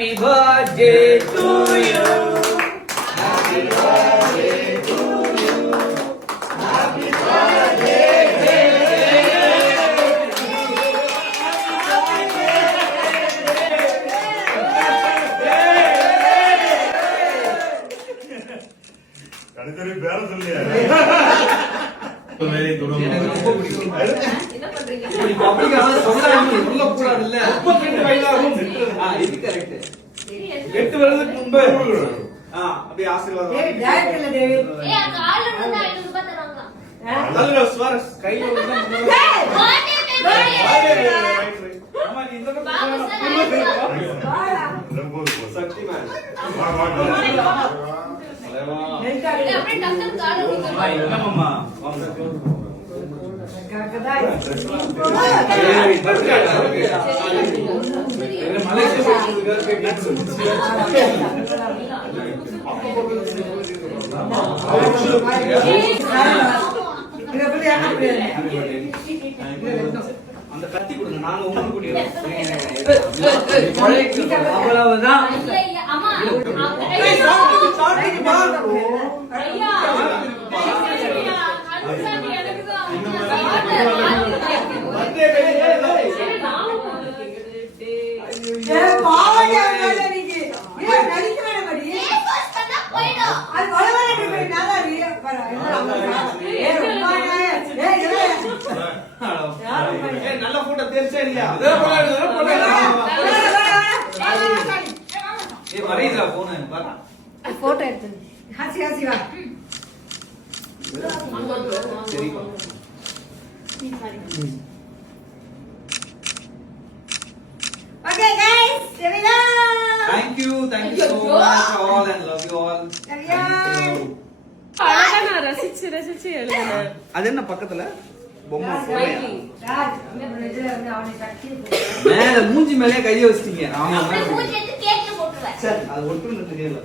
Happy birthday to you. Happy birthday to you. Happy birthday to you. கடைசி பேர சொல்லியா எனக்கு ரொம்ப பிடிக்கும். என்ன பண்றீங்க? இப்படி பப்ளிக்கா சொல்லாம உள்ள கூடாது இல்ல. 32 வயதாகும். இது கரெக்ட். 8 வருஷத்துக்கு முன்பு அப்படியே ஆசீர்வாதம். ஏய் டைரக்ட் இல்ல தேவி. ஏய் அந்த ஆளு வந்து 500 ரூபாய் தராங்க. நல்ல சுவாரஸ் கையில வந்து அம்மா நீ இந்த பக்கம் சக்திமான் அப்படியே டக்கர் கால அம்மா என்னம்மா அந்த கத்தி கொடுங்க நாங்க உங்களுக்கு கொடுக்கிறோம் அவ்வளவுதான் அம்மா ஐயா எனக்கு நல்ல போட்டோ தெரிச்சா இல்லையா ஏ மறைதா போன் வரா போட்டோ எடுத்து ஹாசி ஹாசி வா சரி ஓகே गाइस தேவியா thank you so much all and love you all அழகா நான் ரசிச்சு எழுதுனேன். அது என்ன பக்கத்துல பொம்மை ராஜ் இதுல வந்து அவனை சக்தி மேல மூஞ்சி மேலே கைய வச்சிட்டீங்க ஆமா மூஞ்சி எடுத்து கேக்ல போட்டுருவேன். சரி அது ஒட்டுன்னு தெரியல